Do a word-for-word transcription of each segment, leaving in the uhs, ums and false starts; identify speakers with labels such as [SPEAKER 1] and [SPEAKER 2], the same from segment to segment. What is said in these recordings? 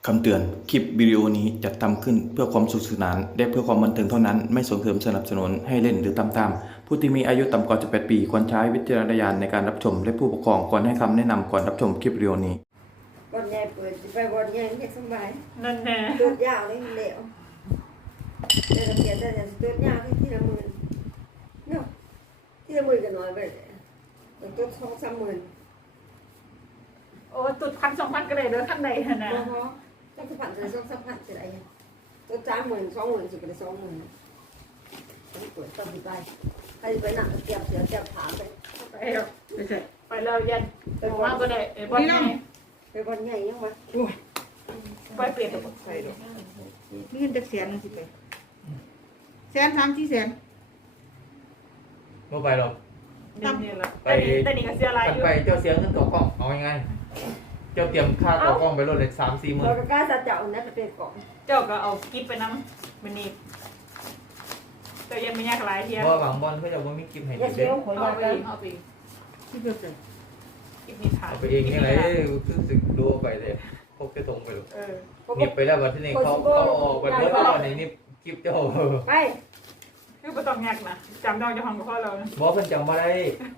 [SPEAKER 1] คำเตือนคลิปวิดีโอนี้จัดทำขึ้นเพื่อความสนุกสนานและเพื่อความบันเทิงเท่านั้นไม่ส่งเสริมสนับสนุนให้เล่นหรือตามตามผู้ที่มีอายุต่ำกว่าสิบแปดปีควรใช้วิจารณญาณในการรับชมและผู้ปกครองควรให้คำแนะนำก่อนรับชมคลิปวิดีโอนี้
[SPEAKER 2] บอลใหญ่เปิดไปบอลใหญ่ไม่สบาย
[SPEAKER 3] นั่นแน่
[SPEAKER 2] ตัวยาวเลยเหลวเดี๋ยวเราเขียนแต่ตัวยาวที่ที่ละหมื่นเนาะที่ละหมื่นก็น้อยไปเลยตัวสองสามหมื่น
[SPEAKER 3] โอ้ตุดพันสองพันก็เลยเด้อข้างในนะ
[SPEAKER 2] เพราะว่าต้องสัมผัสเลยต้องสัมผัสอะไรตัวสามหมื่นสองหมื่นสิบเป็นสองหมื่นต้องเปิดต้องไปไปใครไปนั่งเตรียมเสือเตรียมขาไป
[SPEAKER 3] ไปแล้วไปแล้วยันไปว่าก็ได้ไอ้บอลไง
[SPEAKER 2] ไปบอลใหญ่ยังวะ
[SPEAKER 3] ไปเปลี่ยนตัวใส่ดู
[SPEAKER 4] นี่เงินจากแสนนึงสิไปแสนสามสี่แสน
[SPEAKER 5] บ่ไปหรอก
[SPEAKER 3] นี่แหละแต่นี่แต่นี่ก็เสียอะไร
[SPEAKER 5] กัน
[SPEAKER 3] อยู่
[SPEAKER 5] ไปเจ้าเสียเงินตัวกล้องเอาง่ายๆเจ้าเตรียมค่าตัวกล้องไปรถเลยสามสี่หมื่น
[SPEAKER 2] เราก็กล้าจะเจาะนะจะเป็นกล่อง
[SPEAKER 3] เจ้าก็เอากิ๊บไปน้ำมันนี่แต่ยังไม่ยากหลายเทีย
[SPEAKER 5] เพราะหวังบอลเขาจะว่ามีกิฟต์ให้
[SPEAKER 2] อย่า
[SPEAKER 5] ดี
[SPEAKER 2] เสี
[SPEAKER 5] เด้
[SPEAKER 2] ยวหัว
[SPEAKER 3] เอา
[SPEAKER 2] มา
[SPEAKER 3] ไป
[SPEAKER 2] กัน
[SPEAKER 3] เอาไป
[SPEAKER 4] ที่เพิ่มเลย
[SPEAKER 3] กิ๊บนี่ขาด
[SPEAKER 5] เอาไปเองนี่ไหนคือสึกดูไปเลยพกกระทงไปหรอก
[SPEAKER 3] เออ
[SPEAKER 5] หยิบไปแล้ววันที่นี่เขาเขาออกไปเมื่อตอนนี้นี่กิฟต์เจ้า
[SPEAKER 2] ไป
[SPEAKER 3] คือไม่ต้องยากนะจำต้องจะฟังกับพ่อเรานะ
[SPEAKER 5] บอกเพิ่นจำมาได้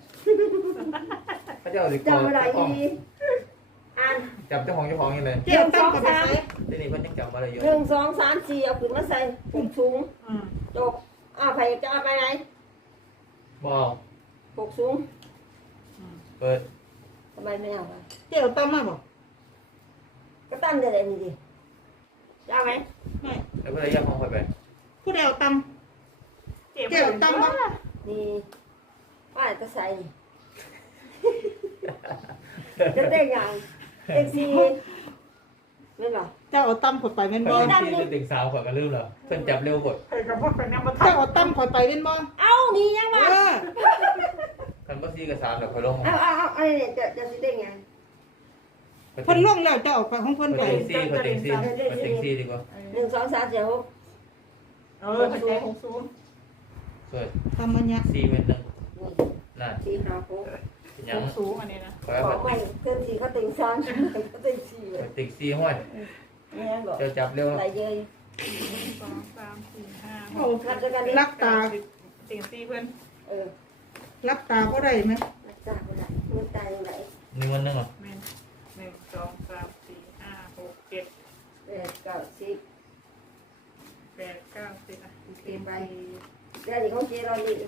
[SPEAKER 5] พระเจ้าสิก
[SPEAKER 2] จำอะไร
[SPEAKER 5] กล้อง
[SPEAKER 2] อีอ่าน
[SPEAKER 5] จำเจ้าของเจ้าของยังไง
[SPEAKER 4] เที่ยวตั้งกับไปใส่
[SPEAKER 5] ที่นี่เพิ่นยังจำมาได้เยอะ
[SPEAKER 2] หนึ่งสองสามสี่เอาขึ้นมาใส่ผูกสูง
[SPEAKER 3] อืม
[SPEAKER 2] จบอ้าวใครจะเอาไปไหน
[SPEAKER 5] บอก
[SPEAKER 2] ผูกสูง
[SPEAKER 3] อืม
[SPEAKER 5] เปิด
[SPEAKER 2] ทำไมไม่เอาไป
[SPEAKER 4] เที่ยวตั้งมาบ่
[SPEAKER 2] ก็ตั้งเดี๋ยวนี้ดิจะเอาไหม
[SPEAKER 4] ไม่
[SPEAKER 5] แล้วเพิ่นเลยแยกห้องไปไป
[SPEAKER 4] ผู้ใดเอาตั้ง
[SPEAKER 3] เจ็บ
[SPEAKER 4] เที่ยวตั้งบ่
[SPEAKER 2] นี่ป้ายจะใส่จะเต้นยังเต้นซีไม่หรอ
[SPEAKER 4] เจ้าเอาตั้งขดไปแม่น
[SPEAKER 5] เพิ่
[SPEAKER 4] บ่
[SPEAKER 5] นที่เป็นติ่งสาวขอยกันลืมเหรอเพิ่นจับเร็วกด
[SPEAKER 3] ใครกับพ่อเป็นยังมา
[SPEAKER 4] เจ้า
[SPEAKER 3] ทำ
[SPEAKER 4] เอาตั้งขดไปแม่นบ่
[SPEAKER 2] เอานี่ยังไง
[SPEAKER 4] เออ
[SPEAKER 5] คันบ่ซีกับสามเดี๋ยวคอยลง
[SPEAKER 2] เอาเอาเอาอะไรเนี่ยจะจะเต้นยัง
[SPEAKER 4] เพิ่นลงแล้วเจ้าเอาไปของเพิ่น
[SPEAKER 5] เพิ่น
[SPEAKER 4] ไป
[SPEAKER 5] ติ่งซีเพิ่นติ่งซีเพิ่นติ่งซีดีกว่า
[SPEAKER 2] หนึ่งสองสามสี่หก
[SPEAKER 3] เออหัวใจหกสูง
[SPEAKER 5] สวย
[SPEAKER 4] ทำมันเนี่ย
[SPEAKER 5] ซีเม็ดหนึงน่ะ
[SPEAKER 2] สี่ห้าหก
[SPEAKER 5] เป็นห
[SPEAKER 3] ห
[SPEAKER 5] ยัง
[SPEAKER 3] กสูงอันนี้นะ
[SPEAKER 5] ขอย
[SPEAKER 2] ขอ
[SPEAKER 5] ว่า
[SPEAKER 2] ไม่เต้นสี่เขาเต้นซ้อนเขาเต้นสี่เล
[SPEAKER 5] เพิ่
[SPEAKER 2] ย
[SPEAKER 5] นติ่งซีห้วย
[SPEAKER 2] นี่ยังหรอ
[SPEAKER 5] เจ้าจับเร็ว
[SPEAKER 2] อะไรเยอะ
[SPEAKER 3] สองสามสี่ห้าห
[SPEAKER 4] โอ้
[SPEAKER 3] ก
[SPEAKER 2] รักกันดิ
[SPEAKER 4] รับตา
[SPEAKER 3] ติ่งซีเพื่อน
[SPEAKER 2] เออ
[SPEAKER 4] รับตาบ่ได้ไหม
[SPEAKER 2] รักษาคนไหนมันตายยังไง
[SPEAKER 5] นี่มันนึงเหรอ
[SPEAKER 3] หนึ่งหนึ่งสองสามสี่ห้าหกเจ็ด
[SPEAKER 2] แปดเก้าสิบ
[SPEAKER 3] แปดเก้าสิบอ่ะ
[SPEAKER 2] เก็บไปเดี๋ยวนี้เขาเจรอนี่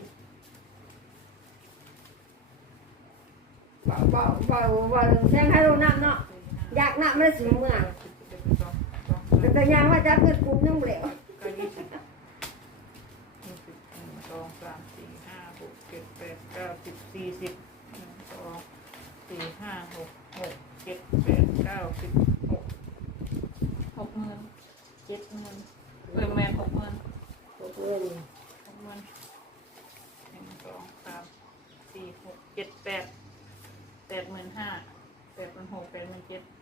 [SPEAKER 2] เบาเบาเบาเบาแทงให้เราน้ำเนาะอยากน้ำไม่สูงเมื่อแต่ยังว่าจะเกิดคุ้มยังเหลว
[SPEAKER 3] ก็ยี่สิบยี่สิบหนึ่งสองสามสี่ห้าหกเจ็ดแปดเก้าสิบสี่สิบหนึ่งสองสี่ห้าหกหกเจ็ดแปดเก้าสิบหกหกหมื่นเจ็ดหมื่นเออแมนหกหมื่น
[SPEAKER 2] หกเงิน
[SPEAKER 3] หกหมื่นหนึ่งสองสามสี่หกเจ็ดแปดแปดหมื่นห้าแปดหมื่นหกแปดหมื่นเจ็ด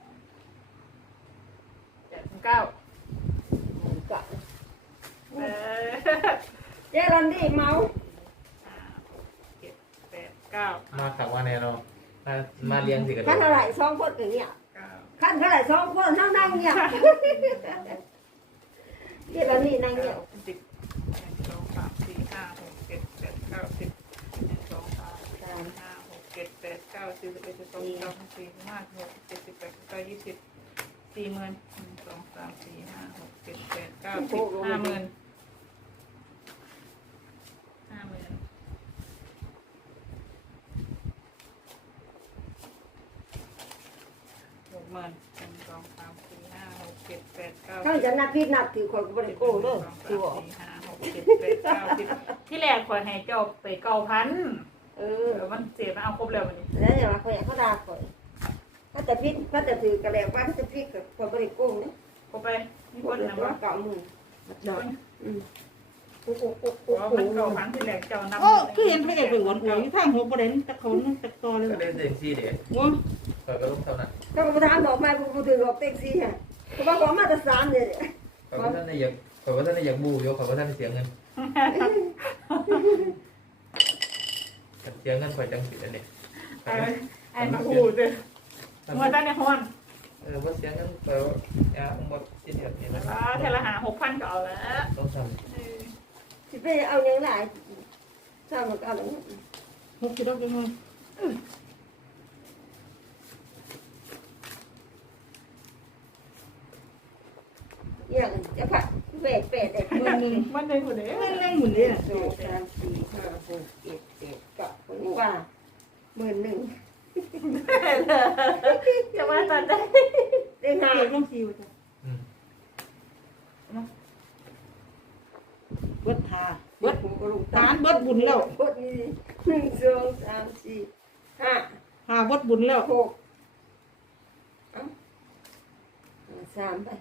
[SPEAKER 3] แปดหมื่นเก้า
[SPEAKER 2] กะ
[SPEAKER 3] เออ
[SPEAKER 2] เจรอนดี้เมา
[SPEAKER 3] ห้าหกเจ็ดแปดเก้า
[SPEAKER 5] มาขับมาแน่นอนมามาเลี้ยงสิกัน
[SPEAKER 2] ขั้นเท่าไหร่สองคนอย่างเงี้ย
[SPEAKER 3] เก้า
[SPEAKER 2] ขั้นเท่าไหร่สองคนนั่งนั่งเนี่ยเจรอนดี้นั่งเนี่ย
[SPEAKER 3] สิบหนึ่งสองสามสี่ห้าหกเจ็ดแปดเก้าสิบหนึ่งสองสามสี่ห้าหกเจ็ดแปดเก้าสิบสิบเอ็ดสิบสองสิบสามสิบสี่สิบห้าสิบหกสิบเจ็ดสิบแปดสิบเก้ายี่สิบสี่หมื่นหนึ่งสองสามสี่ห้าหกเจ็ดแปดเก้าสิบห้าหมื่นห้าหมื่นหกหมื่นหนึ่งสองสามสี่ห้าหกเจ็ดแปดเก้า
[SPEAKER 2] เขาจะนับพี่นับถือคนก็บริโภคเลยถือว่า
[SPEAKER 3] สี่ห้าหกเจ็ดแปดเก้าสิบที่แรกคอยให้เจ้าไปเก้าพัน
[SPEAKER 2] เอ
[SPEAKER 3] เอ
[SPEAKER 2] อ
[SPEAKER 3] อมันเสียมาเอาครบแล้ววันนี้
[SPEAKER 2] แล้วอย่างว่าเขาอยากเขาด่าข่อยถ้าแต่พี่ถ้าแต่ถือกระแลกว่าถ้าจะพี่กับคนบริโภคเนี่ย
[SPEAKER 3] ครบไปมี
[SPEAKER 2] ค
[SPEAKER 3] คน
[SPEAKER 2] น
[SPEAKER 3] นะ
[SPEAKER 2] ว่า
[SPEAKER 3] ว่า
[SPEAKER 2] เก่ามือดอกอืมโอ้โหโอ้โห
[SPEAKER 3] เพราะ
[SPEAKER 2] โอ้
[SPEAKER 3] มัน
[SPEAKER 2] โห
[SPEAKER 3] เก้าพันที่แรกเจ้านับ
[SPEAKER 4] โอ้คือเห็นพระเอกไปหวนหัวอยู่ทางหัวบ่ได้ตะเขานึงตะตอเลย
[SPEAKER 5] ก็เล่นติ่งซีเด็ด
[SPEAKER 4] โอ้
[SPEAKER 5] คอยก็ลงเท่านั้น
[SPEAKER 2] ก็มาทานดอกไม้กูถือดอกเต็กซี่ฮะเขาบอกว่ามาตรฐานเนี่ย
[SPEAKER 5] คอยว่าท่านได้อยากคอยว่าท่านได้อยากบูโยคอยว่าท่านได้เสียเงินเสียเงินคอยจังสิอันนี้
[SPEAKER 3] ไอ้ไอ้มาขู่เลยเมื่อตั้งในห้อง
[SPEAKER 5] เออว่าเสียเงินไปว่าอ่ะหมดที่เดียวนี่นะ
[SPEAKER 3] อ่าเทละหาหกพันก็เอาแล้ว
[SPEAKER 5] ต้องท
[SPEAKER 3] เออ
[SPEAKER 2] สิไปเอาอย่างไรสร้างมันก็เอาอย่างนั้น
[SPEAKER 4] หกสิบดอกจังเลย
[SPEAKER 2] อย่างจะผัดเวทเป็ดเด็ก
[SPEAKER 4] หมื่นหนึ่ง
[SPEAKER 3] มันเลยคนเดียว
[SPEAKER 4] เงินเรื่องหมุนเลยอ่ะ
[SPEAKER 2] สองสามสี่ห้าหกเจ็ดแปดเก้าคนนี้ว่าหมื่นหนึ่ง
[SPEAKER 3] จะมาตอนได้
[SPEAKER 2] ได้ห้า
[SPEAKER 4] เก็บลงซีวะจ้ะ
[SPEAKER 5] ำอืม
[SPEAKER 4] เบิดทา
[SPEAKER 2] เบิดผมก็ลง
[SPEAKER 4] ฐานเบิดบุญแล้ว
[SPEAKER 2] เบิดนี่หนึ่งสองสามสี่ห้า
[SPEAKER 4] หาเบิดบุญแล้ว
[SPEAKER 2] หกเอ้าสามไป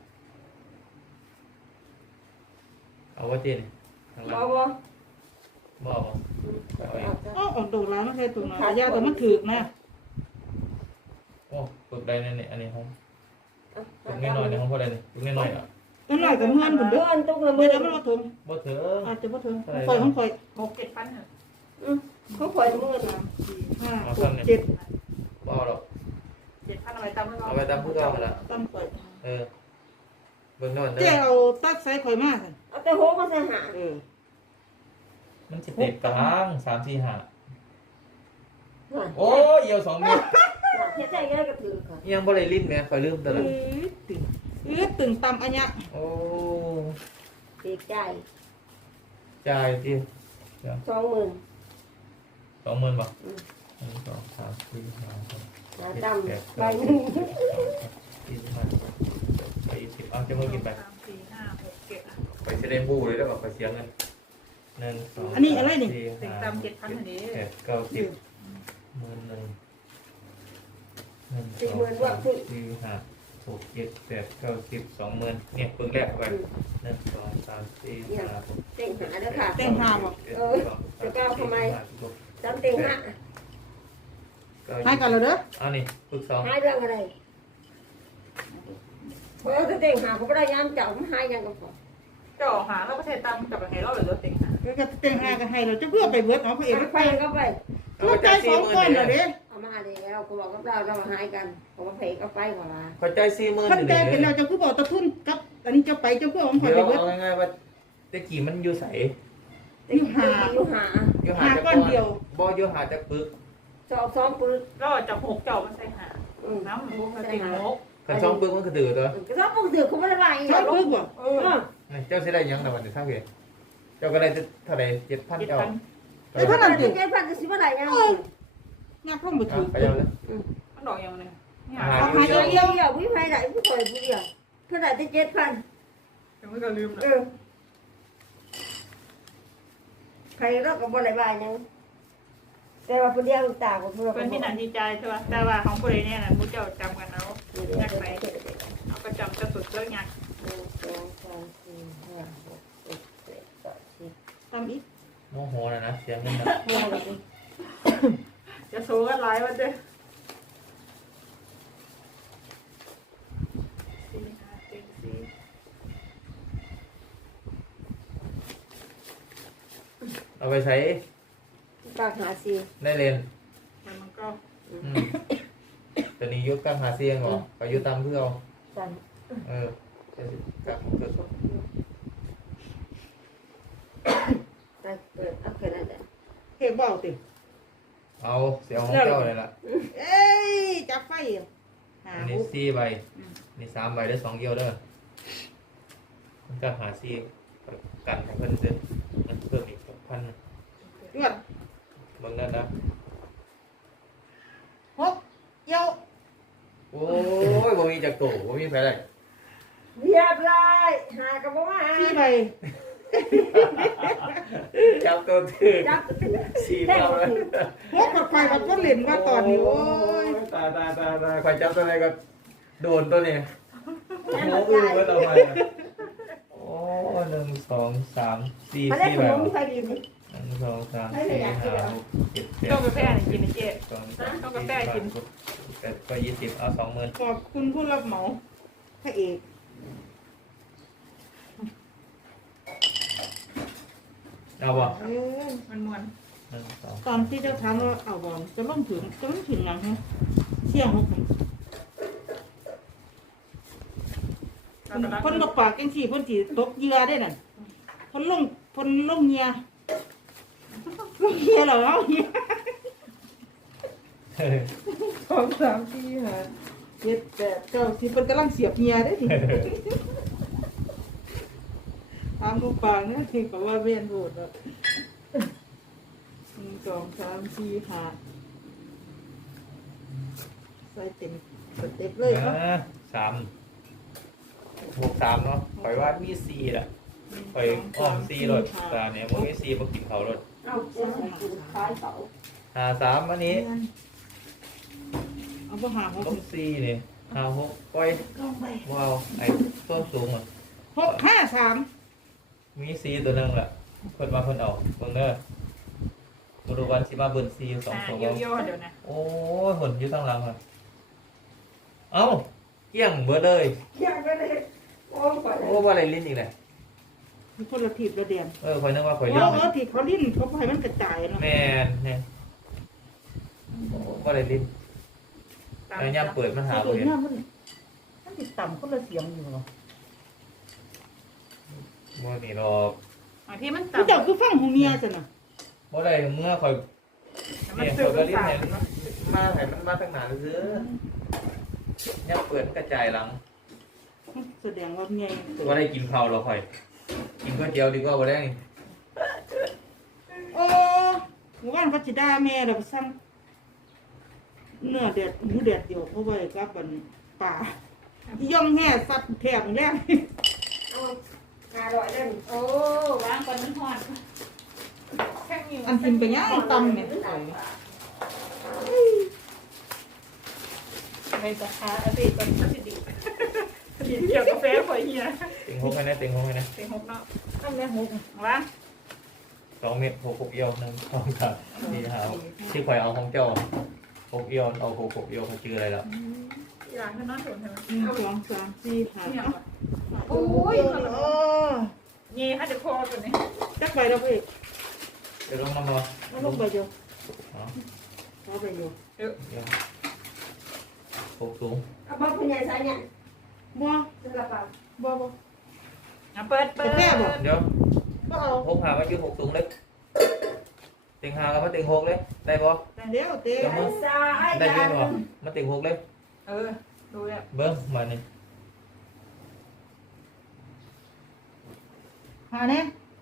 [SPEAKER 5] เอาว่าเจนทาง
[SPEAKER 2] บ
[SPEAKER 5] ล่า
[SPEAKER 2] อง กว่า
[SPEAKER 5] บอกว่า
[SPEAKER 4] อ๋อออกดอกร้านไม่ใช่ตรงนั้นยาแต่มันถือกนะ
[SPEAKER 5] โอ้ตกได้เนี่ยอันนี้ห้องตกนิดหน่อยในห้องพอได้เนี่ยตกนิดหน่อยอ่ะ
[SPEAKER 4] ต้นหน่อยกับเงินบุญ
[SPEAKER 2] เดิ
[SPEAKER 4] เด้อน
[SPEAKER 2] ตรงละ
[SPEAKER 4] เมื่
[SPEAKER 2] มื
[SPEAKER 4] อ
[SPEAKER 2] อ
[SPEAKER 4] เดี๋ยวมันมาถึง
[SPEAKER 5] บ่เถอะ
[SPEAKER 4] อาจจะมาถึงคอยของคอย
[SPEAKER 3] หกเจ็ดพันเหรอ
[SPEAKER 2] เขาปล่อยมือ
[SPEAKER 4] สามสี่ห้า
[SPEAKER 5] เอา
[SPEAKER 4] ห
[SPEAKER 5] ซ้ำ
[SPEAKER 4] ก
[SPEAKER 5] เนี่ย
[SPEAKER 4] เจ็ด
[SPEAKER 5] บ่เอาหรอก
[SPEAKER 3] เจ็ดพันเอาไปตามเมื่อ
[SPEAKER 5] เอาไปตามผู้เก่าหั่นล่ะ
[SPEAKER 4] ตั้งคอย
[SPEAKER 5] เออเบิ่งโน่นเด้
[SPEAKER 4] เจ๊
[SPEAKER 5] อ
[SPEAKER 4] เอาตัดไซส์คอยมากค่ะ
[SPEAKER 2] เอาแต่หกมาใส่หา
[SPEAKER 4] เออ
[SPEAKER 5] มันสิติดกลางสามสี่ห้าโอ้ยเอียวสองเมตร
[SPEAKER 2] เฮ็ดใจง่ายก็ถือค่ะ
[SPEAKER 5] ยังบ่ได้ลิ้นแม่คอยลืมต
[SPEAKER 4] เอ
[SPEAKER 5] ลอด
[SPEAKER 4] อตึงเออตึงตำอันเนี้ย
[SPEAKER 5] โอ้
[SPEAKER 2] เสียใจ
[SPEAKER 5] จ่ายดิ
[SPEAKER 2] สองหมื่น
[SPEAKER 5] สองหมื่นบ่หนึ่งสองสามสี่ห้าหก
[SPEAKER 2] หา
[SPEAKER 5] เจ็ด
[SPEAKER 2] ด
[SPEAKER 5] แปด
[SPEAKER 2] ำใบ
[SPEAKER 5] เก้า
[SPEAKER 2] ห
[SPEAKER 5] สิ
[SPEAKER 2] นึ่
[SPEAKER 5] บ
[SPEAKER 2] ง
[SPEAKER 5] เอ็ดสิบสองสิบสามสิบสี่สิบห้าสิบหกสิบเอาจะมือกินไป
[SPEAKER 3] สามสี่ห้าหกเจ็ดอ่ะ
[SPEAKER 5] ไปเสด็จบูเลยแล้วแบบไปเสียเงินหนึ่งสอง
[SPEAKER 4] อันนี้อะไรนี่
[SPEAKER 5] สี่
[SPEAKER 3] เต็ง
[SPEAKER 5] ห้า
[SPEAKER 3] ตามเจ็ดพันอันนี้
[SPEAKER 5] เจ็ดเก้าสิบหมื่นหนึ่งหนึ่งสองสามสี่ห้าหกเจ็ดแปดเก้าสิบสองหมื่นเนี่ยปึ้งแรกไปหนึ่งสองสามสี่ห้าหก
[SPEAKER 2] เต็งหาเด้อค่ะ
[SPEAKER 5] เจ็ดแปด
[SPEAKER 2] เออจะก้าวทำไม จำเต็งหา
[SPEAKER 4] ให้กันแล้วเด้อ
[SPEAKER 5] เอานี่ปึกสอง
[SPEAKER 2] หายเรื่องอะไรเพราะถ้าเต็งหาเขาไม่ได้ย้ำจับมันหายยังก็พอ
[SPEAKER 3] เจ้าหาแล้วก็เทตามกับให้เราหรือเราเต็งหา
[SPEAKER 4] แล้วก็เต็งหากันให้เราจะเพื่อไปเบิดเอาพระเอก
[SPEAKER 2] ไป
[SPEAKER 4] ไป
[SPEAKER 2] ก็ไป
[SPEAKER 4] ตัวใจสองก้อนเหรอเด้
[SPEAKER 2] เอามาแล้วเขาบอกกับเราเราหายกันเขามาเพก็ไปกว่าละ
[SPEAKER 5] พอใจสี่หมื่น
[SPEAKER 4] ท่านใจเป็นเราจะคือบอกตะทุนกับ อันนี้จะไปจะเพื่อของคอย
[SPEAKER 5] เดี๋ยว
[SPEAKER 4] ไปเบิด
[SPEAKER 5] เอาง่ายๆว่าตะกี้มันอยู่ใส
[SPEAKER 2] อยู่หาอยู่หา
[SPEAKER 5] อยู่
[SPEAKER 4] หา
[SPEAKER 5] จาก
[SPEAKER 4] ก้อนเดียว
[SPEAKER 5] บ่อยู่หาจากปึก
[SPEAKER 2] สอบซ้อมปืน
[SPEAKER 3] เราจับหกเจ้ามันใส่หา
[SPEAKER 2] อืม
[SPEAKER 3] น้ำมันเต็งหก
[SPEAKER 5] คันช่องปึกมันก็ถือตัว
[SPEAKER 2] ก็ซ้อมปืนถือเขาไม่ได้ไป
[SPEAKER 4] ชอบลึกบ่
[SPEAKER 3] เออ
[SPEAKER 5] นี่เจ้าสิได้หยังแต่วันนี้ทั้งเพเจ้าก็ได้เท่าไหร่เจ็ดพัน
[SPEAKER 3] เจ็ด
[SPEAKER 5] เจ้า
[SPEAKER 3] พัน
[SPEAKER 2] ไอ้ท่านนั้นเจ๊พันจะซื้อมาได้ยัง
[SPEAKER 4] งาพ่อมบ่
[SPEAKER 5] เอา
[SPEAKER 4] ถือ
[SPEAKER 5] ไปเอาเลย
[SPEAKER 3] มันดอกยังไงนี่
[SPEAKER 5] อ่า
[SPEAKER 3] หา
[SPEAKER 2] เอาหายเดียวเดียววิภัยไหนผู้ป่วยผู้เดียวเท่าไหร่จะเจ็ดพัน
[SPEAKER 3] ยังไม่ก็ลืม
[SPEAKER 2] เอ
[SPEAKER 3] นะ
[SPEAKER 2] อใครเราก็บ่ได้บายยังแต่ว่าผู้เดียวตาของผู้เรา
[SPEAKER 3] เป็นที่นันดีใจใช่ป่ะแต่ว่าของผู้ใดเนี่ยนะผู้เจ้าจำกันเอาอยากไปเอาก็จำจะสุดเรื่องอยาก
[SPEAKER 2] หนึ่งสองสามสี่ห้าหกเจ็ดแปดเก้าสิบ
[SPEAKER 4] ตามอีก
[SPEAKER 5] โมโหนะนะเสียงมันนะ
[SPEAKER 2] โอ้โห
[SPEAKER 3] จะโซ่กันหลายวันเด้สี่ห้าเจ็ดสี่
[SPEAKER 5] เอาไปใช้
[SPEAKER 2] ปากหาซี
[SPEAKER 5] ได้เรียน
[SPEAKER 3] แล้วมันก็
[SPEAKER 5] อืมตัวนี้ยุคกลางหาเสียงเหรอไปยุคตามเพื่อเอา
[SPEAKER 2] จัน
[SPEAKER 5] เออเจะกลับเกิด
[SPEAKER 2] ได้เปิดเอาเกิดอะไร
[SPEAKER 4] เก็บบ่เอาติ
[SPEAKER 5] เอาเสียของเจ้าเลยล่ะ
[SPEAKER 4] เอ้ยจับไฟหา
[SPEAKER 5] อันนี้
[SPEAKER 4] หุบ
[SPEAKER 5] สี่ใบนี่สามใบได้สองเดียวเด้อมันก็หาสี่กันให้เพิ่นเสร็จมันเพิ่มอีกสองพัน
[SPEAKER 4] เลือด
[SPEAKER 5] บางนั้นนะ
[SPEAKER 4] หกเยี่ยว
[SPEAKER 5] โอ้ยบ่มีจักโตบ่มีไผได้
[SPEAKER 2] เรียบร้อยหากระบอกว่า
[SPEAKER 4] สี่ใบ
[SPEAKER 5] จับตัวถือ
[SPEAKER 2] จับ
[SPEAKER 5] สี่
[SPEAKER 2] แท่ง
[SPEAKER 5] เก้าเลย
[SPEAKER 4] หกกับไฟกับต้นเหรียญว่าตอนนี้โอ้ย
[SPEAKER 5] ตายตายตายตายใครจับตัวไหนก็โดนตัวนี้
[SPEAKER 2] แท่ง
[SPEAKER 5] โอ้
[SPEAKER 2] หัว
[SPEAKER 5] โห
[SPEAKER 2] ใจ
[SPEAKER 5] ก็ต่อไปโอ้หนึ่งสองสามสี่
[SPEAKER 2] มาได้
[SPEAKER 5] สี่
[SPEAKER 2] ข
[SPEAKER 5] ใบ
[SPEAKER 2] นมมีใครดีสิ
[SPEAKER 5] หนึ่งสองสามสี่ห้าหกเจ็ดแปด
[SPEAKER 3] ต้องกาแฟกินนะเจ๊
[SPEAKER 5] สองสามสี่ห้าหกเจ็ดก็ยี่สิบเอาสองหมื่น
[SPEAKER 4] ขอบคุณผู้รับเหมาพระเอก
[SPEAKER 5] เอาบ่
[SPEAKER 4] เออ
[SPEAKER 3] มันมวน
[SPEAKER 5] หนึ่งสอง
[SPEAKER 4] ตอนที่เจ้าถามว่าเอาบอลจะล่มถึงจะล่มถึงยังฮะเสี่ยงหกไหม
[SPEAKER 3] ตากระดัก
[SPEAKER 4] เพิ่นบ่ปากจังซี่เพิ่นสิตกเหยื่อได้นั่นเพิ่นลงเพิ่นลงเหยื่อลงเหยื่อเหรอเอาเหยื่อสองสามสี่ห้าเจ็ดแปดเก้าสิบเพิ่นกำลังเสียบเหยื่อได้ทีตามบ่ปากนะที่ก็ว่าเวียนโหดแล้วหนึ่งสองสามสี่ห้าใส่เต็มสเต็ปเลยครับ
[SPEAKER 5] นะสามหกสามเนาะคอยว่ามีสี่แหละคอยอ้อมสี่รถตาเนี่ยมันมีสี่มากินเขารถ
[SPEAKER 2] เอาเส้นไหนกินคล้ายเขา
[SPEAKER 5] หาสามอันนี้
[SPEAKER 4] เอาบ่หาหก
[SPEAKER 5] ต้องสี่นี่หาหกก้อย
[SPEAKER 2] ลงไป
[SPEAKER 5] ว้าวไอ้ต้นสูงอ่ะ
[SPEAKER 4] หกห้าสาม
[SPEAKER 5] มีสี่ตัวหนึงแหละเพิ่นมาเพิ่นออกเบิ่งเด้อมาดูวันสิมาเบิ่นสี่สอง
[SPEAKER 3] อ่า
[SPEAKER 5] ตัว
[SPEAKER 3] เยี่ยวๆเดี๋ยวนะ
[SPEAKER 5] โอ้ยหนอยู่ข้างหลังอ่ะเอ้าเกี้ยงเบิดเลย
[SPEAKER 2] เที่ยงก็เลยโอ้ไปเล
[SPEAKER 5] โอ้
[SPEAKER 2] ย
[SPEAKER 5] ว่าอะไรลิ้นอีกเลย
[SPEAKER 4] มีคนละทีบละเดียน
[SPEAKER 5] เออคอยนึกว่าคอย
[SPEAKER 4] เอ
[SPEAKER 5] ลิ้
[SPEAKER 4] อน เออทีบเขาลิ้นเขาให้มันกระจายเนาะ
[SPEAKER 5] แม่นเนี่ยโอ้ว่าอะไรลิ้น
[SPEAKER 3] ตาม
[SPEAKER 5] ไอ้ย่ำเปิดมันหา
[SPEAKER 4] ตั
[SPEAKER 5] บ่
[SPEAKER 4] ว
[SPEAKER 5] เห็น
[SPEAKER 4] นี้มันมันติดต่ำคนละเสียงอยู่เนาะ
[SPEAKER 5] บ่นี่หรอก
[SPEAKER 3] บางทีมัน
[SPEAKER 4] พี่
[SPEAKER 3] ต่ำ
[SPEAKER 4] เจ้าคือฟังหูเมียจ้ะน่ะ
[SPEAKER 5] บ่ได้เมื่อคอย
[SPEAKER 3] มัน
[SPEAKER 5] เนี่ย
[SPEAKER 3] สื่
[SPEAKER 5] ค
[SPEAKER 3] อ
[SPEAKER 5] อยก็
[SPEAKER 3] มัน
[SPEAKER 5] ลิ้น
[SPEAKER 3] สา
[SPEAKER 5] ให้
[SPEAKER 3] มเนาะ
[SPEAKER 5] มาให้มันมาทางหน้าซื้อย่ำเปิดมันกระจายหลัง
[SPEAKER 4] แสดงว่าเมีย
[SPEAKER 5] บ่ได้กินข้าวหรอกคอย กินก๋วยเตี๋ยวดีกว่าบ่ได้นี่
[SPEAKER 4] โอ้หมู่บ้านเขาสิด่าแม่แล้วสั่งเนื้อแดดหมูแดดเดียวเขาไว้กับอันป่าย่องแห่สัตว์แถบแรก
[SPEAKER 2] เอาหาร้อยเล่ม
[SPEAKER 3] โอ้วางก่อนมันหอนแค่มี
[SPEAKER 4] อันทิมไปย่างตำแม่
[SPEAKER 3] ในสาขาอดีตเป็นพัสดุดีเกี่ยวกาแฟข่อยเฮีย
[SPEAKER 5] ติงหกให้นะติงหกให้นะ
[SPEAKER 3] เต็งหกเนาะ
[SPEAKER 4] ทำแม่หก
[SPEAKER 3] วาง
[SPEAKER 5] สองเม็ดหกหกเอียวหนึ่งสองสามสี่ห้าหกที่ข่อยเอาของเจ้าหกเอียวเอาหกหกเอียวเขาชื่ออะไรแล้ว
[SPEAKER 3] อย่างขึ้นนอนถนใช่ไหม
[SPEAKER 4] หนึ่งสองสามสี่ห้า
[SPEAKER 3] เนี่ย
[SPEAKER 4] โอ้ยเออ
[SPEAKER 3] เงี้ยถ้าจะคอตัวนี้
[SPEAKER 4] จักใบเราไปอีก
[SPEAKER 5] เดี๋ยวลงน้ำมา
[SPEAKER 4] เอาลงใบเดียว
[SPEAKER 5] อ๋อ
[SPEAKER 4] เอาใบเดียว
[SPEAKER 5] เดี๋ยวหกสูง
[SPEAKER 2] เอาบ้าคุณยายสายเนี่ย
[SPEAKER 4] บ่
[SPEAKER 2] จะกระเป๋า
[SPEAKER 4] บ่บ่
[SPEAKER 3] อ่ะเปิดเปิด
[SPEAKER 5] เดี๋ยว
[SPEAKER 4] บ่เอา
[SPEAKER 5] หกหามายืนหกสูงเลยติงหากับมาติงหกเลยได้ปะ
[SPEAKER 4] เดี๋ยวเต้
[SPEAKER 2] ยายสาย
[SPEAKER 5] ได้ยื
[SPEAKER 2] ยาน
[SPEAKER 5] ปะมาติงหกเลย
[SPEAKER 3] เออดูอ่ะ
[SPEAKER 5] เบิ้งมาหนึ่ง
[SPEAKER 4] หาแน่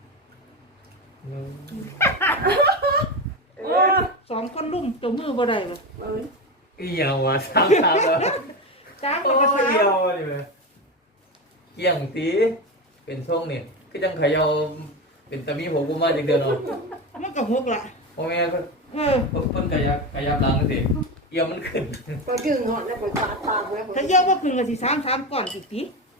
[SPEAKER 3] โอ้
[SPEAKER 4] สองคนลุ่มตัวมือบ่ได้หรอก
[SPEAKER 2] เอ้ย
[SPEAKER 5] อีเหี่ยวว่ะสามสามเลย
[SPEAKER 4] จ้าง
[SPEAKER 5] โอ้
[SPEAKER 4] มันก็
[SPEAKER 5] ย
[SPEAKER 4] สา
[SPEAKER 5] เหี่ยว
[SPEAKER 4] ม
[SPEAKER 5] เลยเลยเกี่ยงตีเป็นช่วงนี่ก็จังเขย่าเป็นตะมีผมกูมาจากเดือนออก
[SPEAKER 4] มันก็หกละ
[SPEAKER 5] พ่อแม่เพิ่น
[SPEAKER 4] เออ
[SPEAKER 5] เพิ่นกระยับกระยับหลังสิเอี่ยวมันขึ้น
[SPEAKER 2] ก็จึงหอดแล้วก็ตาตางแล้ว
[SPEAKER 4] ถ้าเยอะว่าคืนก็สิสามสามก่อนอีกที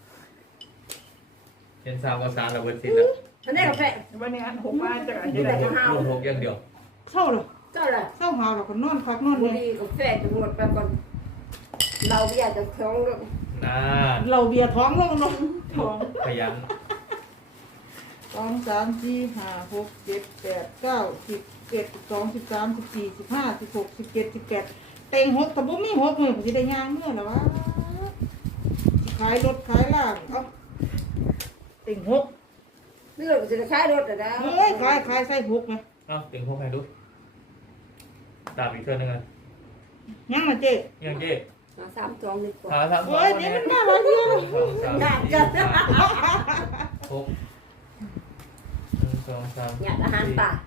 [SPEAKER 5] เห็นสามกับสามแล้วเบิดสิ้นแล้ว
[SPEAKER 2] มันได้กาแฟ
[SPEAKER 3] วันนี้อันหกมาจากอัน
[SPEAKER 5] รุ่
[SPEAKER 3] นี้
[SPEAKER 5] น
[SPEAKER 3] แหละ
[SPEAKER 5] หกรุ่นหกอย่างเดียว
[SPEAKER 4] เศร้าเลย
[SPEAKER 2] เจ้าล่ะ
[SPEAKER 4] เศร้าหาวเราก็นอนคักนอน
[SPEAKER 2] บุ
[SPEAKER 4] เลย
[SPEAKER 2] รีกาแฟจะหมดไปก่อนเราอยากจะท้องเรื่อง
[SPEAKER 5] น่า
[SPEAKER 4] เราเบียร์ท้องลงลงท้อง
[SPEAKER 5] ขยัน
[SPEAKER 4] สองสามสี่ห้าหกเจ็ดแปดเก้าสิบเอ็ดสิบสองสิบสามสิบสี่สิบห้าสิบหกสิบเจ็ดสิบแปดเต็งหกแต่บ่มีหกเลยผมจะได้ย่างเมื่อแล้ววะขายรถขายลาบเอาเต็งหก
[SPEAKER 2] เรื่องจะขายรถแต่ได้
[SPEAKER 4] เฮ้ยขายขายใส่หกไหม
[SPEAKER 5] เอ้าติงหกให้ดูตามอีกเท่านึงอ่ะ
[SPEAKER 4] ยังมาเจ๊
[SPEAKER 5] ยังเจ๊
[SPEAKER 2] มาสามสองดีกว่า
[SPEAKER 5] หาสามสอง
[SPEAKER 4] เฮ้ย
[SPEAKER 5] วัน
[SPEAKER 4] เดี๋ยว
[SPEAKER 5] นี้
[SPEAKER 4] มันมาหลายเดือน
[SPEAKER 5] หนึ่งสองสาม
[SPEAKER 2] อยาก
[SPEAKER 5] สี่
[SPEAKER 2] จะ
[SPEAKER 5] ห้าหกหนึ่งสองสาม
[SPEAKER 2] อยากอาหารป่า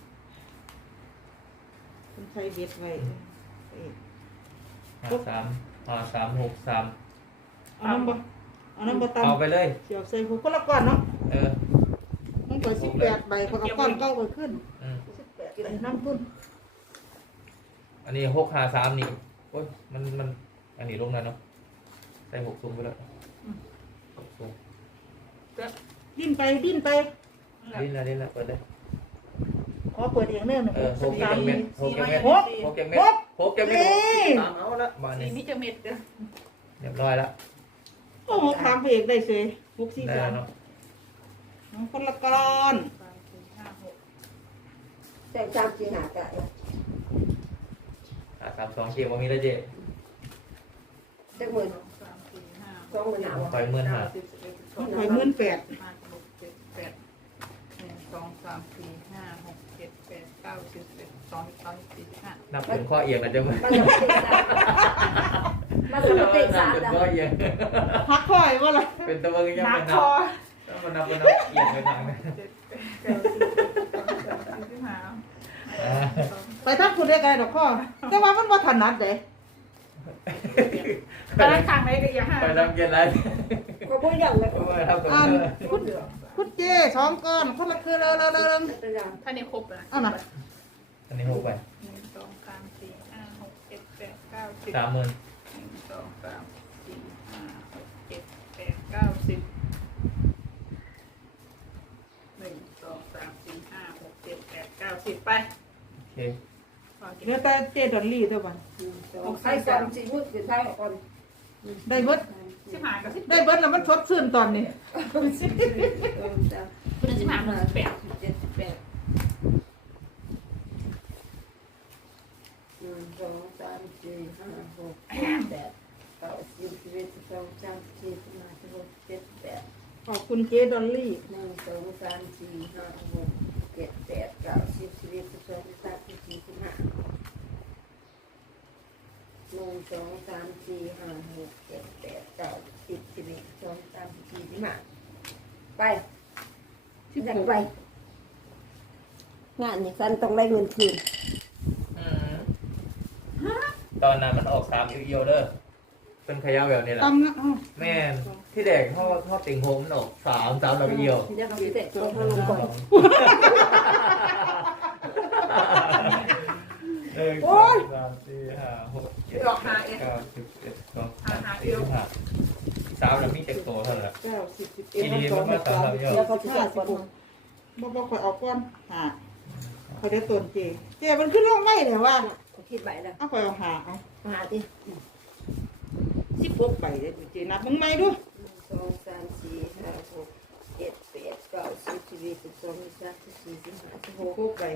[SPEAKER 4] คนใช้เบ็ดไว้
[SPEAKER 5] ห้าสามห้าสามหกสาม
[SPEAKER 4] เอาน้ำบ่เอาน้ำบ่ตำ
[SPEAKER 5] เอาไปเลย
[SPEAKER 4] เสียวใส่หกคนละก้อนเนาะ
[SPEAKER 5] เออ
[SPEAKER 4] มันก็สิบแปดใบคนเอาก้อนเก้าไปขึ้น
[SPEAKER 5] อืม
[SPEAKER 4] สิบแปดใบน้ำพุ่น
[SPEAKER 5] อันนี้หกห้าสามนี่โอ้ยมันมันอันนี้ลงแล้วเนาะใส่หกสูงไปแล้วหกสูง
[SPEAKER 4] ดิ้นไปดิ้นไป
[SPEAKER 5] ดิ้นละดิ้นละเปิดเลย
[SPEAKER 4] ขอเปิดเองเนื่องหนึ่ง
[SPEAKER 5] เออหกยังเม็ดหกยังเม็ด
[SPEAKER 4] หก
[SPEAKER 5] หกยังเม็ดหกยังเม็ดตามเอาละบ้าน
[SPEAKER 3] สี
[SPEAKER 5] นี้
[SPEAKER 3] นี้จะเม็ดเด้อ
[SPEAKER 5] เรียบร้อยละ
[SPEAKER 4] โอ้โหถามพระเอกได้เสยหกสี่
[SPEAKER 5] ได้
[SPEAKER 4] สาม
[SPEAKER 5] แล้วเนาะ
[SPEAKER 4] น้องคนละก้อน
[SPEAKER 3] สามสี่ห้าหก
[SPEAKER 2] แต่จำจีหาแต่
[SPEAKER 5] อ่ะสามสองเชียร์ว่ามีแล้วเจ๊
[SPEAKER 2] จะหมื่น
[SPEAKER 3] สองสามสี่ห้า
[SPEAKER 2] สองหมื่นหา
[SPEAKER 5] ไปหมื่นห้า
[SPEAKER 3] สิบสิบเอ็ดสิบสอง
[SPEAKER 4] ไปหมื่นแปด
[SPEAKER 3] ห้าหกเจ็ดแปดหนึ่งสองสามสี่ห้าหกเจ็ดแปดเก้าสิบสิบเอ็ดสิบสองสิบสามสิบสี่สิบห้า
[SPEAKER 5] นับเป็นข้อเอียงนะจ๊ะมั้ย
[SPEAKER 2] มาสมัครเตะสาม
[SPEAKER 5] เป็น
[SPEAKER 2] จ้ะ
[SPEAKER 5] ข้อเอียง
[SPEAKER 4] พักค่อยว่าล่ะ
[SPEAKER 5] เป็นตัวเองยัง
[SPEAKER 3] นั
[SPEAKER 5] เป็
[SPEAKER 3] ก
[SPEAKER 5] น
[SPEAKER 3] ค
[SPEAKER 5] นับ
[SPEAKER 3] อ
[SPEAKER 5] ต้องมานับเป็นนับเอียงไปทางนี้
[SPEAKER 3] เจ็ดแปดเก้าสิบสิบเอ็ดสิบสองสิบสามสิบสี่สิบห้า
[SPEAKER 4] ไปทักคุณได้ไงดอกพ่อแต่ว่ามันว่าถนัดเด้
[SPEAKER 3] ตอนนั้นทางไหนก็ยังห้า
[SPEAKER 5] ไปทำเกียรติอะไร
[SPEAKER 2] ก็พูดอย่างเลย
[SPEAKER 5] ไปทำตัว
[SPEAKER 4] อัน
[SPEAKER 5] เอง
[SPEAKER 4] คุณคุณเจสองก้อนคนละคือเริ่มเริ่มเริ่ม
[SPEAKER 2] เป็นอย่าง
[SPEAKER 3] ถ้านี่ครบนะ
[SPEAKER 4] เอาหน่ะ
[SPEAKER 5] อันนี้หกไป
[SPEAKER 3] หนึ่งสองสามสี่ห้าหกเจ็ดแปดเก้าสิบ
[SPEAKER 5] สามหมื่น
[SPEAKER 3] หนึ่งสองสามสี่ห้าหกเจ็ดแปดเก้าสิบหนึ่งสองสามสี่ห้าหกเจ็ดแปดเก้าสิบไป
[SPEAKER 5] โอเค
[SPEAKER 3] พอเก็บ
[SPEAKER 4] เหลือแต่เจดอลลี่เท่านั้น
[SPEAKER 2] สองใส่สามสี่มือเป็นไทยก่อน
[SPEAKER 4] ได้เบิด
[SPEAKER 3] สิบห้ากับสิบ
[SPEAKER 4] ได้เบิดแล้วมันสดชื่นตอนนี้
[SPEAKER 2] เออจ้ะ
[SPEAKER 3] เป็นสิบห้ากับสิบแปด
[SPEAKER 2] เจ็ดสิบแปดหนึ่งสองสามสี่ห้าหกเจ็ดแปดเก้าสิบสิบเอ็ดสิบสองสิบสามสิบสี่สิบห้าสิบหกเจ็ดแปด
[SPEAKER 4] ขอบคุณเจดอลลี่
[SPEAKER 2] หนึ่งสองสามสี่ห้าหกเจ็ดแปดเก้าสิบสิบเอ็ดสิบสองสิบสามสิบสี่สิบห้าหนึ่งสองสามสี่ห้าหกเจ็ดแปดเก้าสิบสิบเอ็ดสิบสองสิบสามสิบสี่สิบห้าไปที่ไหนไปงานนี้ฉันต้องได้เงินคืน
[SPEAKER 5] อืมตอนนั้นมันออกสามเอียวๆเด้อเป็นขยะแบบนี้แหละ
[SPEAKER 4] ตำนะอ้าว
[SPEAKER 5] แม่นที่แดกทอดทอดติ่งโฮมมันออกสามสามดอกเอียว
[SPEAKER 2] เดี๋ยวเราไปเตะตัวเขาลงก่อน
[SPEAKER 5] หนึ่งสองสามสี่ห้าหกเจ็ดแปดเก้าสิบสิบเอ็ดสิบสองสิบสามสี่สิบห้าสามแล้วมีเจ็ดตัวเท่านั้นแหละ
[SPEAKER 4] เก้าสิบสิบเอ็ดสิบสองสิบสามสิบสี่
[SPEAKER 2] เดี๋ยวเขาจะ
[SPEAKER 4] ห้า
[SPEAKER 2] จัด
[SPEAKER 4] สิ
[SPEAKER 2] ก่อบ น
[SPEAKER 4] หกบ่บ่ค่อยเอาก้อนหาเขาได้ต้นเจ เจมันขึ้นลงไม่เลยว่า
[SPEAKER 2] เขาคิดไปแล้ว
[SPEAKER 4] เอาคอยเอาหาเอา
[SPEAKER 2] หาดิ
[SPEAKER 4] สิบหกใบเลยเจนับมึงไม่ดู
[SPEAKER 2] หนึ่งสองสามสี่ห้าหกเจ็ดแปดเก้าสิบสิบเอ็ดสิบสองสิบสามสิบสี่สิบห้าสิบห
[SPEAKER 4] ห
[SPEAKER 2] ก
[SPEAKER 4] กใบ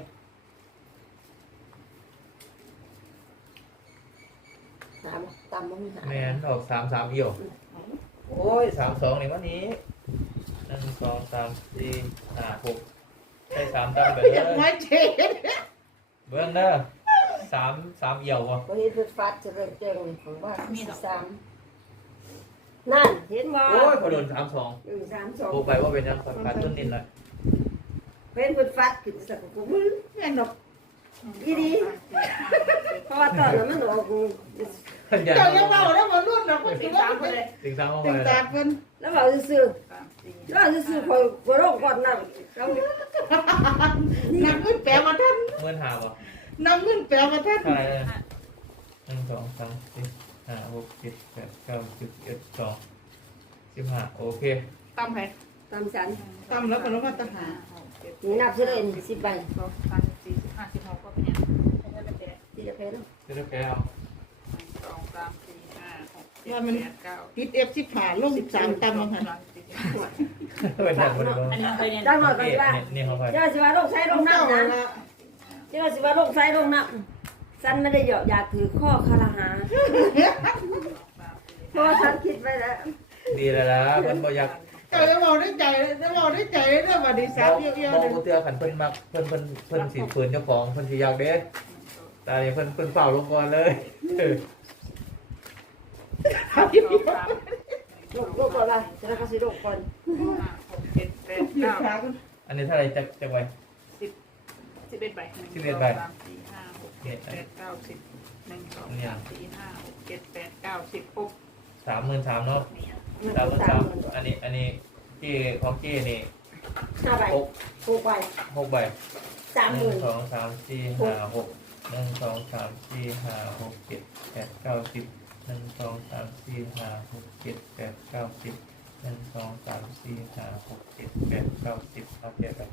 [SPEAKER 2] หาตามมันหา
[SPEAKER 5] แม่นออกสามสามเอียวโอ้ยสามสองในวันนี้หนึ่งสองสามสี่ห้าหกใช่สามตั้งไปเล
[SPEAKER 4] อยาก
[SPEAKER 5] ย
[SPEAKER 4] ไม่เจ
[SPEAKER 5] เบิ้งเด้อสามสามเอียววะ
[SPEAKER 2] วันนี้เพื่อฟัดจะเริ่มเจงของว่ามีสามนั่นเห็นว่า
[SPEAKER 5] โอ้ยพอโดนสามสอง
[SPEAKER 2] หนึ่งสามสอง
[SPEAKER 5] โบไปว่าเป็นยังสังกัดต้นนินเลย
[SPEAKER 2] เห็นเพื่อฟัดขึ้นสักกูมือ
[SPEAKER 4] แม่นดอก
[SPEAKER 2] อีดีเพราะว่าตอนนั้นมันออก
[SPEAKER 5] ขันใหญ่
[SPEAKER 4] เจ้ายังเมาแล้วมารุ่นดอกก็
[SPEAKER 3] สิ
[SPEAKER 4] สิ
[SPEAKER 3] บ
[SPEAKER 4] ว่า
[SPEAKER 3] สามคนเลย
[SPEAKER 5] ถึงสามเอา
[SPEAKER 4] ตึ
[SPEAKER 5] ไป
[SPEAKER 4] ง
[SPEAKER 5] เลย
[SPEAKER 4] ตาเพิ่น
[SPEAKER 2] แล้วเราจะซื้อ
[SPEAKER 3] สามสี่
[SPEAKER 2] แล้วจะซื้อคอยคอยโรคก่อนนั่งแล้ว
[SPEAKER 4] นำเงินแปลมาท่าน
[SPEAKER 5] เมื่อหาบ่
[SPEAKER 4] นำเงินแปลมาท่าน
[SPEAKER 5] เท่าไหร่เลยหนึ่งสองสามสี่ห้าหกเจ็ดแปดเก้าสิบเอ็ดสองสิบห้าโอเค
[SPEAKER 3] ตั้มแพ้
[SPEAKER 2] ตามฉัน
[SPEAKER 4] ตำแล้วก็ลงมาตะหา
[SPEAKER 2] นี่นับซื้อเลยสิบใบ
[SPEAKER 3] สองสามสี่สิบห้าสิบหกก็เป็นยังไงเป็นเจ็ด
[SPEAKER 2] ที่จะเพน
[SPEAKER 5] จะได้แพ้เอา
[SPEAKER 3] สองสามสี่ห้าหกเจ็ดแปดเก้า
[SPEAKER 4] ติดเอฟสิบห้าลงสิบสามตำมาหัน
[SPEAKER 5] เป็นอย่างคนเดียว
[SPEAKER 3] อันนี้เคยเนี่ย
[SPEAKER 2] จังหน่อยก็ได้
[SPEAKER 5] นี่เขาไป
[SPEAKER 2] เจ้าสิว่าโรคใช้โรค
[SPEAKER 4] เจ้า
[SPEAKER 2] น้ำนะ
[SPEAKER 4] ละ
[SPEAKER 2] เจ้าสิว่าโรคใช้โรคน้ำฉันไม่ได้หยอกอยากถือข้อคารหาเพราะฉันคิดไปแล้ว
[SPEAKER 5] ดีแล้วล่ะเพิ่นบ่อยาก
[SPEAKER 4] เจ้าจะบอกได้ใจจะบอกได้ใจเรื่องวันดีสามเยี่ยว
[SPEAKER 5] บ่
[SPEAKER 4] ๆเลย
[SPEAKER 5] บ่เตือขันเพิ่นมักเพิ่นเพิ่นเพิ่นสิฝืนเจ้าของเพิ่นสิอยากเด้ตานี่เพิ่นเพิ่นเฝ้าลงก่อนเลยเออ
[SPEAKER 2] โรคโรคก่อนละจะได้ก็สิโรคก่อน
[SPEAKER 3] หกเจ็ดแปด
[SPEAKER 4] เกี่ยว
[SPEAKER 3] เก้า
[SPEAKER 4] ขากัน
[SPEAKER 5] อันนี้เท่าไหร่จักจักไว้
[SPEAKER 3] สิบเอ็ดใบหนึ่งสองสามสี่ห้าหกเจ็ดแปดเก้าสิบหนึ่งสองสามสี่ห้าหกเจ็ดแปดเก้าสิบหก
[SPEAKER 5] สามหมื่นสามเนาะ
[SPEAKER 3] เนี่ย
[SPEAKER 2] มัน
[SPEAKER 5] สาม
[SPEAKER 2] ต้อง
[SPEAKER 5] หมื่น
[SPEAKER 2] สา
[SPEAKER 5] สาม ม
[SPEAKER 2] หมื่น
[SPEAKER 5] อันนี้อันนี้ที่ของกี้นี่
[SPEAKER 2] ห้าใบ
[SPEAKER 5] หก
[SPEAKER 2] หกใบ
[SPEAKER 5] หกใบ
[SPEAKER 2] สาม
[SPEAKER 5] ห
[SPEAKER 2] ห
[SPEAKER 5] นึ่
[SPEAKER 2] มื่
[SPEAKER 5] ง
[SPEAKER 2] น
[SPEAKER 5] สองสามสี่ห้าหกหนึ่งสองสามสี่ห้าหกเจ็ดแปดเก้าสิบหนึ่งสองสามสี่ห้าหกเจ็ดแปดเก้าสิบหนึ่งสองสามสี่ห้าหกเจ็ดแปดเก้าสิบเอาเก็บไป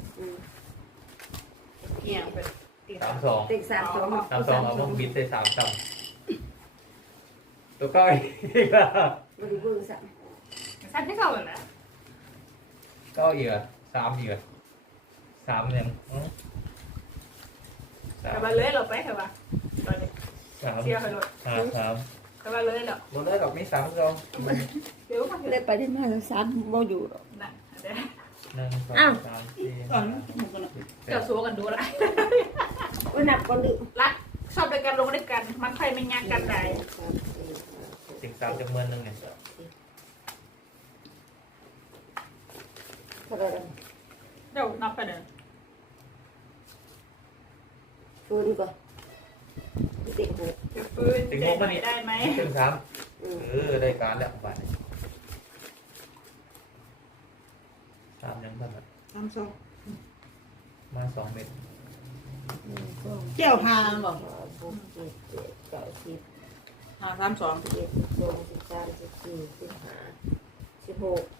[SPEAKER 3] เกี่ยงเป็นตี
[SPEAKER 5] สามสอง
[SPEAKER 2] เด็กสามสอง
[SPEAKER 5] สามสองเอาบ้องบิดใส่สามต่ำตัวก้อยอีกแล้ว
[SPEAKER 2] บริบูรณ์สาม
[SPEAKER 3] สั้นที่เท่าเลยนะ
[SPEAKER 5] เก้าอีกเหรอสามอีกเหรอสามยังอืมสาม
[SPEAKER 3] แต่มาเลยเราไปเถอะวะตอนนี้
[SPEAKER 5] สาม
[SPEAKER 3] เชียร์ไปรถ
[SPEAKER 5] ห้าสาม
[SPEAKER 3] ก็ว่าเลยเหรอ
[SPEAKER 5] หมดเลยดอกมีสามซอง
[SPEAKER 3] เดี๋ยวมา
[SPEAKER 2] ได้ไปได้มาแล้วสามบ่อยู่หรอก
[SPEAKER 3] น่ะเดี๋ยว
[SPEAKER 5] หนึ่งสองสามสี่
[SPEAKER 4] ก่อน
[SPEAKER 5] ห้า
[SPEAKER 4] หมูกันละ
[SPEAKER 5] แป
[SPEAKER 3] เจ้า
[SPEAKER 5] ด
[SPEAKER 3] สัวกันดูละ
[SPEAKER 2] วันหนักก่อนดึก
[SPEAKER 3] รักชอบด้วยกันลงด้วยกัน มันใครไม่งานกันใด
[SPEAKER 2] สามสี่ห้าหก
[SPEAKER 5] สิบสามจำนวนหนึ่งเนี่ย
[SPEAKER 2] เท่าไหร่ละ
[SPEAKER 3] เดี๋ยวนับไปเดิน
[SPEAKER 2] ฟื้นก่อนติดหก
[SPEAKER 3] จะฟื้นใจไหนได้ไหม
[SPEAKER 5] สิบสาม
[SPEAKER 2] อืม
[SPEAKER 5] เออได้การแล้วบ้านนี้สามยังบ้านละ
[SPEAKER 4] สามสอง
[SPEAKER 5] มาสองเม็ด
[SPEAKER 2] หนึ่งสอง
[SPEAKER 4] แก้วหางบ่
[SPEAKER 2] ห้าหกเจ็ดแปดเก้าสิบ
[SPEAKER 4] หาสามสอง
[SPEAKER 2] สิบเอ็ดสิบสองสิบสามสิบสี่สิบห้าสิบหก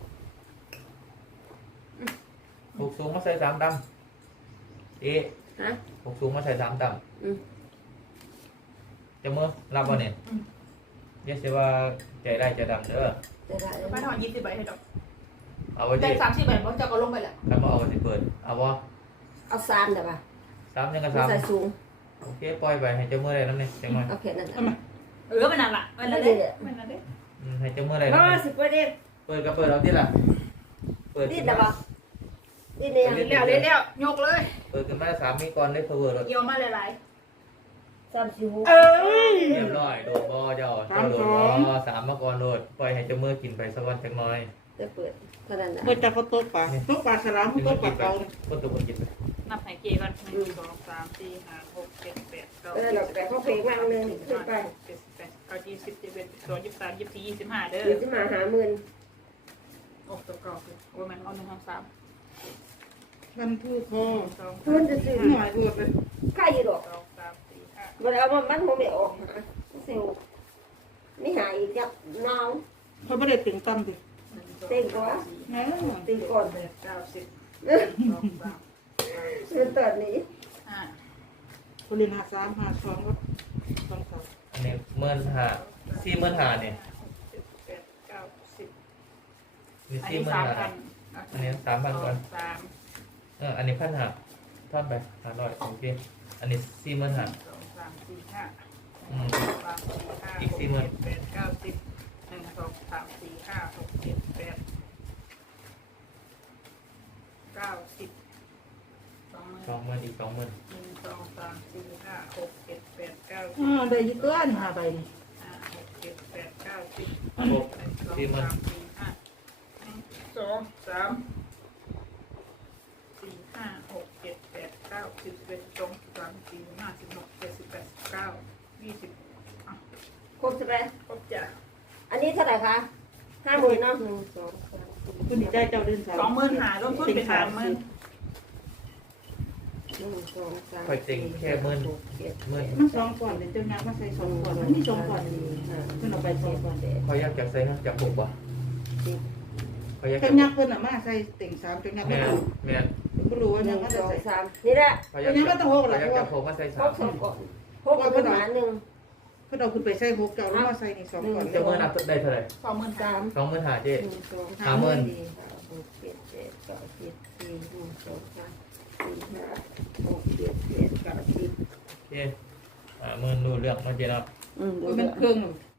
[SPEAKER 5] หกสูงมาใส่สามดำเอ๊ะ
[SPEAKER 2] ฮะ
[SPEAKER 5] หกสูงมาใส่สามด
[SPEAKER 2] อืม
[SPEAKER 5] ำจะมือรับบ่เนี่ยเยอะสิว่าใจได้ใจดำเด้อ
[SPEAKER 2] จะได้แล้ว
[SPEAKER 3] ไม่ถอนยี่สิบใบให้ดอก
[SPEAKER 5] เอาไว้
[SPEAKER 3] แต่
[SPEAKER 5] ดิ
[SPEAKER 3] สามสิบใบเพราะเจ้าก็ลงไปแหละ
[SPEAKER 5] คันมาเอาไว้สิเปิดเอาบ่
[SPEAKER 2] เอาสามเดี๋ยวป่ะ
[SPEAKER 5] สามยังกับ
[SPEAKER 2] มา
[SPEAKER 5] สาม
[SPEAKER 2] ใส่สูง
[SPEAKER 5] โอเคปล่อยไปให้เจ้ามือได้น้ำเนี่ยจังหน่อย
[SPEAKER 2] เอาแค่นั้น
[SPEAKER 4] ทำไม
[SPEAKER 3] เออมันนั่นละมันนั่นเด้มันนั่นเด้
[SPEAKER 5] อืมให้เจ้ามือได้
[SPEAKER 2] มา
[SPEAKER 5] น้ำเนี่ย
[SPEAKER 2] สิประเด็น
[SPEAKER 5] เปิดก็เปิดเอาที่ละเปิด
[SPEAKER 2] นี่
[SPEAKER 5] ขึ้น
[SPEAKER 2] เดี๋ยว
[SPEAKER 5] มา
[SPEAKER 2] ป่ะนี่เนี่ย
[SPEAKER 3] เร็วเร็วเร็วยกเลย
[SPEAKER 5] เปิดขึ้นมาสามมีก่อนได้เพอเวอร์รถ
[SPEAKER 3] เกี่ยวมาหลาย
[SPEAKER 2] สามสิบหก
[SPEAKER 3] ๆเอ้ย
[SPEAKER 5] เรียบร้อยโดดบ่เจ้าเจ้าโดดบ่สามมาก่อนโดดปล่อยให้เจ้ามือกินไปสักวันจังหน่อย
[SPEAKER 2] จะเปิดเท่านั้นนะ
[SPEAKER 4] เมื่อจะเขาโต๊ะปลาโต๊ะปลาสลาม
[SPEAKER 5] กิน
[SPEAKER 4] โต๊ะป
[SPEAKER 5] กิ
[SPEAKER 4] ลาน
[SPEAKER 5] ไป
[SPEAKER 4] เก่า
[SPEAKER 5] คนตัวคนกินไป
[SPEAKER 3] นับไหนเกี่ยก่อนหนึ่งสองสามสี่ห้าหกเจ็ดแปดเก้า
[SPEAKER 2] เออเราแต่เขาเพลงมากนึงขึ้นไป
[SPEAKER 3] เจ็ดสิบแปดเก้ายี่สิบยี่สิบเอ็ดยี่สิบสองยี่สิบสามยี่สิบสี่ยี่สิบห้าเด้อ
[SPEAKER 2] เดี๋ยวจะมาหาหมื่น
[SPEAKER 3] โอ้ตัวกรอบเลยโอ้ยมันเอาหนึ่งสองสาม
[SPEAKER 4] พันผู้คอ
[SPEAKER 3] สอง
[SPEAKER 2] เพื่อนจะซื้อ
[SPEAKER 4] หน่อยบวชเลย
[SPEAKER 2] ใครอยู่ดอก
[SPEAKER 3] สองสามสี่ห้า
[SPEAKER 2] มันเอามามันคงไม่ออกหาเซลไม่หายอีกจับน้อง
[SPEAKER 4] เขาไม่ได้ตึงตั้มดิ
[SPEAKER 3] หนึ่งสอง
[SPEAKER 2] เต็งก่อน
[SPEAKER 3] สี่
[SPEAKER 4] แหม
[SPEAKER 2] ตีก่อน
[SPEAKER 3] แปดเก้าสิบ
[SPEAKER 2] เออ
[SPEAKER 3] สองสาม
[SPEAKER 2] เรื่องตอนนี้
[SPEAKER 3] ห้า
[SPEAKER 4] คนเรียนหาสามหาสองก็สองสาม
[SPEAKER 5] อันนี้เมื่นหาสี่เมื่นหาเนี่ย
[SPEAKER 3] เจ็ดแปดเก้าสิบ
[SPEAKER 5] มี
[SPEAKER 3] อัน
[SPEAKER 5] สี่
[SPEAKER 3] นี้
[SPEAKER 5] เมื่น
[SPEAKER 3] สาม
[SPEAKER 5] หา
[SPEAKER 3] พัน
[SPEAKER 5] อันนี้สามพันก่อน
[SPEAKER 3] สาม
[SPEAKER 5] เอออันนี้พันหาท่อนไปหาร้อยโอเคอันนี้สี่เมื่นหา
[SPEAKER 3] สองสามสี่ห้า
[SPEAKER 5] อืม
[SPEAKER 3] สามสี่ห้า
[SPEAKER 5] อีกสี่หมื่น
[SPEAKER 3] แปดเก้าสิบหนึ่งสองสามสี่ห้าหกเจ็ดแปดเก้าสิบสองหมื่น
[SPEAKER 5] สองหมื่นอีกสองหมื่น
[SPEAKER 3] หนึ่งสองสามสี่ห้าหกเจ็ดแปดเก้าสิบ
[SPEAKER 4] อ่าได้ยี่ตัวนี่หาใบนี่
[SPEAKER 3] ห้าหกเจ็ดแปดเก้าสิบ
[SPEAKER 5] หก
[SPEAKER 3] หนึ่งสอง
[SPEAKER 5] สี่หมื่น
[SPEAKER 3] สามสี่ห้าหนึ่งสองสามสี่ห้าหกเจ็ดแปดเก้าสิบสิบเอ็ดสิบสองสิบสามสิบสี่สิบห้าสิบหกเจ็ดสิบแปดสิบเก้ายี่สิบอ่ะ
[SPEAKER 2] ครบใช่ไหม
[SPEAKER 3] ครบจ้ะ
[SPEAKER 2] อันนี้เท่าไหร่คะห้าหมื่นเนาะหนึ่งสองสามสี่
[SPEAKER 4] คุณดีใจเจ้าเดินสาม
[SPEAKER 3] สองหมื่นหาร่วมทุนเป็นสามหมื่น
[SPEAKER 2] หนึ่งสองสาม
[SPEAKER 5] ค่อยเต็งแค่หมื่น
[SPEAKER 2] หกเจ็ด
[SPEAKER 5] หมื่น
[SPEAKER 4] มันสองก่อนเดี๋ยวเจ้าน้ำมาใส่สองก่อนมันมีสองก่อนนี่ขึ้นเอาไปสองก่อน
[SPEAKER 5] เขาอยากจะใส่เขาจากหกว่ะเขาอยาก
[SPEAKER 4] เจ้า
[SPEAKER 5] จะ
[SPEAKER 4] ยักษ์เพิ่นอ่ะมาใส่เต็งสามเจ้ายักษ์
[SPEAKER 5] แม่
[SPEAKER 4] เพิ่น
[SPEAKER 5] นแม่น
[SPEAKER 4] ไม่รู้ว่า
[SPEAKER 2] ห
[SPEAKER 4] ยั
[SPEAKER 2] นึ่
[SPEAKER 4] ง
[SPEAKER 2] ง
[SPEAKER 4] มา
[SPEAKER 2] สอง
[SPEAKER 4] ใส่
[SPEAKER 2] สามนี่แหละ
[SPEAKER 5] เขาอยากจะเขาอยากจะหกมาใส่
[SPEAKER 2] ค
[SPEAKER 5] สาร ม
[SPEAKER 2] บสองก่อนหกกับปัญหาหนึ่ง
[SPEAKER 4] เพิ่นเอาขึ้นไปใส่หกเจ้าแล้วมาใส่นี่สองก่อน
[SPEAKER 5] เจ้ามือนับได้เท่าไหร่
[SPEAKER 3] สองหมื่น
[SPEAKER 2] สา
[SPEAKER 3] สาม
[SPEAKER 2] ม
[SPEAKER 5] สองหมื่นหาเจ๊
[SPEAKER 2] หนึ่งสอง
[SPEAKER 5] สามหมื่น
[SPEAKER 2] สี่ห้าหกเจ็ดแปดเก้าสิบสี่หนึ่งสองสามสี่ห้าหกเจ็ดแปดเก้าสิบ
[SPEAKER 5] โอเคอ่าหมื่นรู้เรื่องเนาะเจ๊เนาะ
[SPEAKER 2] อืม
[SPEAKER 4] มันเครื่อง